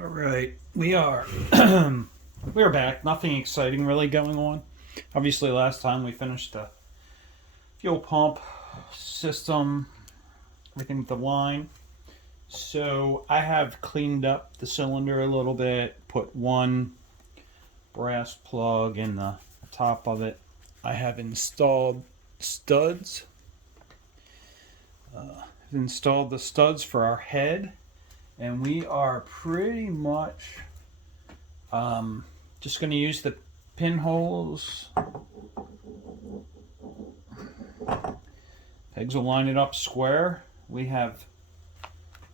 All right, we are we're back. Nothing exciting really going on. Obviously, last time we finished the fuel pump system, everything with the line. So I have cleaned up the cylinder a little bit, put one brass plug in the top of it. I have installed studs. I've installed the studs for our head, and we are pretty much just going to use the pinholes. Pegs will line it up square. We have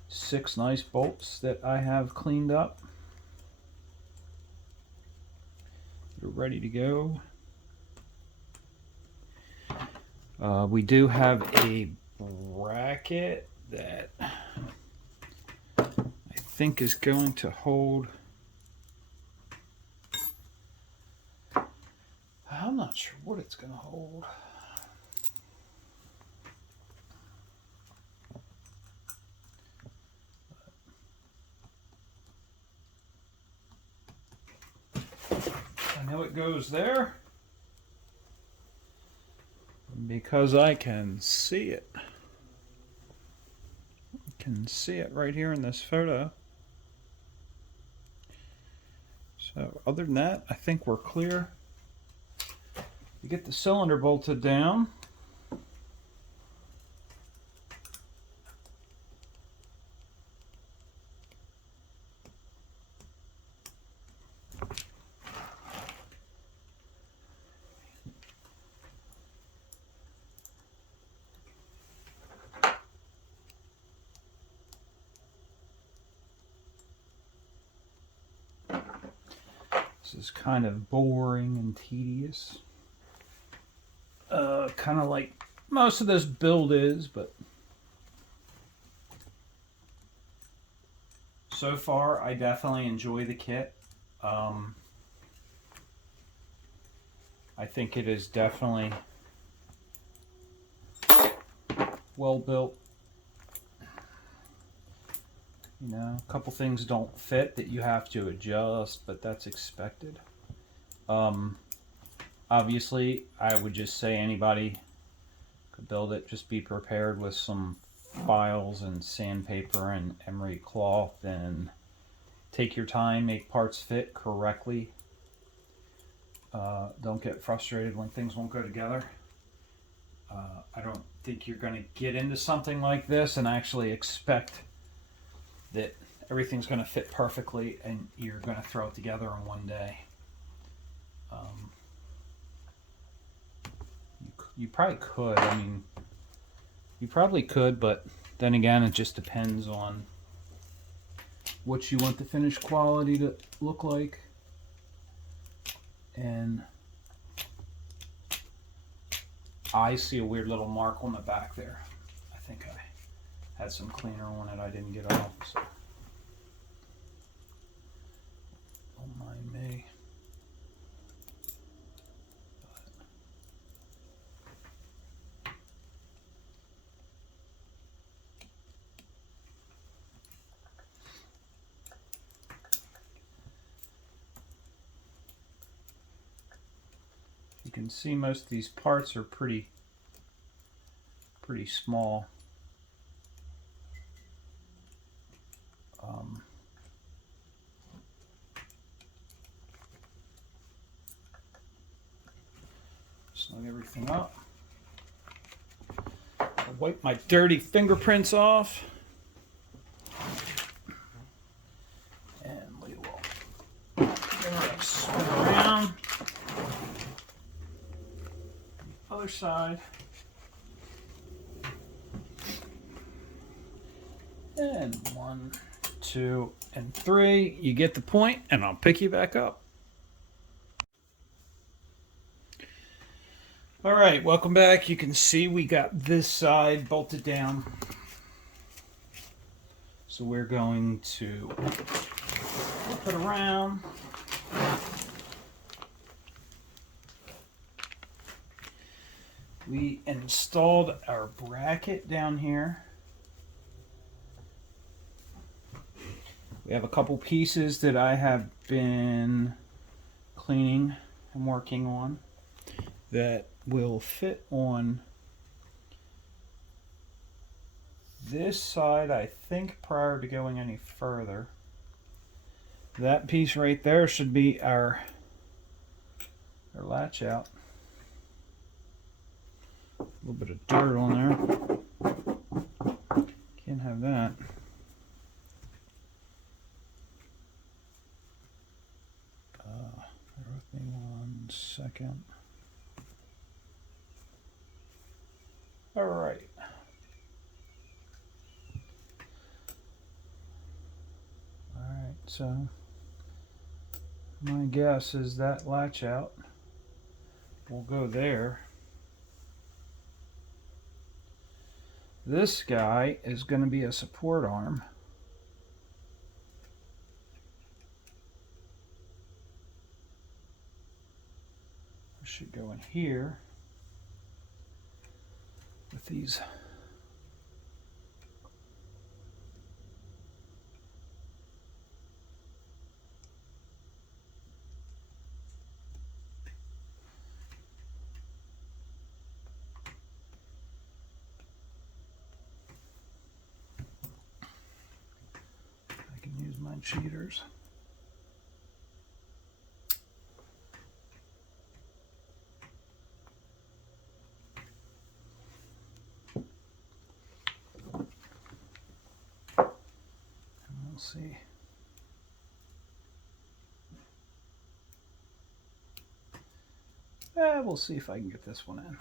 6 nice bolts that I have cleaned up. They're ready to go. We do have a bracket that I think is going to hold. I'm not sure what it's going to hold. I know it goes there because I can see it. I can see it right here in this photo. So other than that, I think we're clear. You get the cylinder bolted down. This is kind of boring and tedious. Kind of like most of this build is, but so far I definitely enjoy the kit. I think it is definitely well built. You know, a couple things don't fit that you have to adjust, but that's expected. Obviously, I would just say anybody could build it. Just be prepared with some files and sandpaper and emery cloth, and take your time, make parts fit correctly. Don't get frustrated when things won't go together. I don't think you're going to get into something like this and actually expect that everything's going to fit perfectly and you're going to throw it together in one day. You probably could. I mean, you probably could, but then again, it just depends on what you want the finished quality to look like. And I see a weird little mark on the back there. I think I had some cleaner on it I didn't get off, so don't mind me. You can see most of these parts are pretty small. Snug everything up. I'll wipe my dirty fingerprints off. And we will spin around. Other side. And 1, 2, and 3. You get the point, and I'll pick you back up. All right, welcome back. You can see we got this side bolted down. So we're going to flip it around. We installed our bracket down here. We have a couple pieces that I have been cleaning and working on that will fit on this side, I think, prior to going any further. That piece right there should be our latch out. A little bit of dirt on there. Can't have that. Bear with me 1 second. All right. All right, so my guess is that latch out will go there. This guy is going to be a support arm. It should go in here with these. I can use my cheaters. We'll see. We'll see if I can get this one in.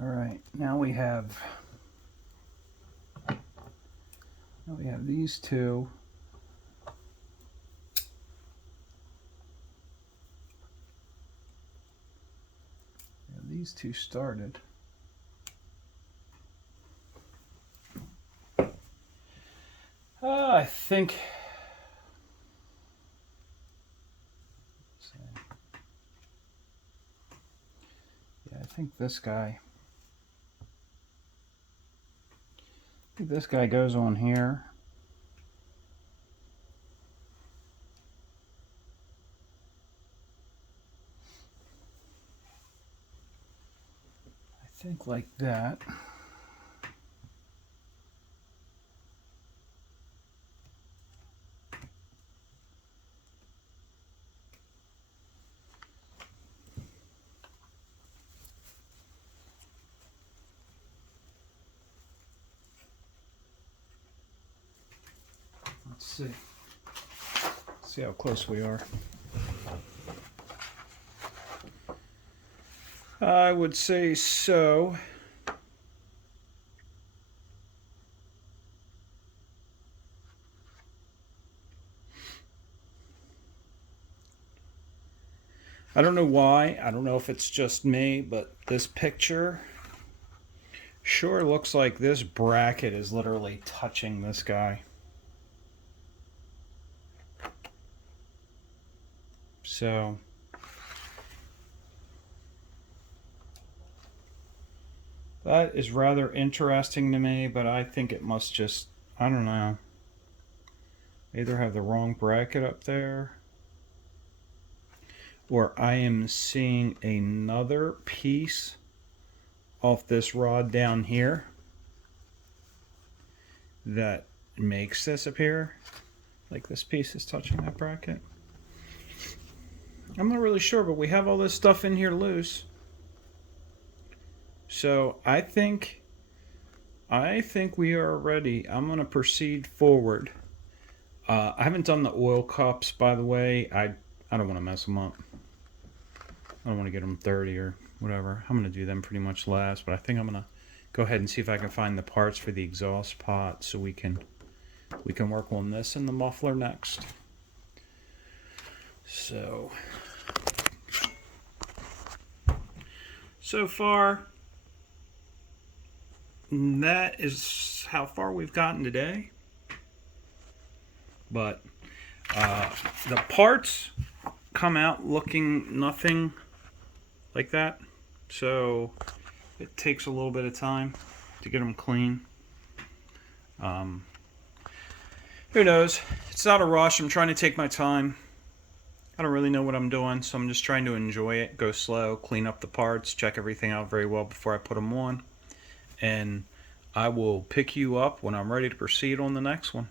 All right, now we have these two. These two started. I think. Yeah, I think this guy. This guy goes on here. I think like that. Let's see. See how close we are. I would say so. I don't know why. I don't know if it's just me, but this picture sure looks like this bracket is literally touching this guy. So that is rather interesting to me, but I think it must just, I don't know, either have the wrong bracket up there, or I am seeing another piece off this rod down here that makes this appear like this piece is touching that bracket. I'm not really sure, but we have all this stuff in here loose. So I think we are ready. I'm going to proceed forward. I haven't done the oil cups, by the way. I don't want to mess them up. I don't want to get them dirty or whatever. I'm going to do them pretty much last, but I think I'm going to go ahead and see if I can find the parts for the exhaust pot so we can work on this and the muffler next. So far, that is how far we've gotten today. But the parts come out looking nothing like that. So it takes a little bit of time to get them clean. Who knows? It's not a rush. I'm trying to take my time. I don't really know what I'm doing, so I'm just trying to enjoy it, go slow, clean up the parts, check everything out very well before I put them on. And I will pick you up when I'm ready to proceed on the next one.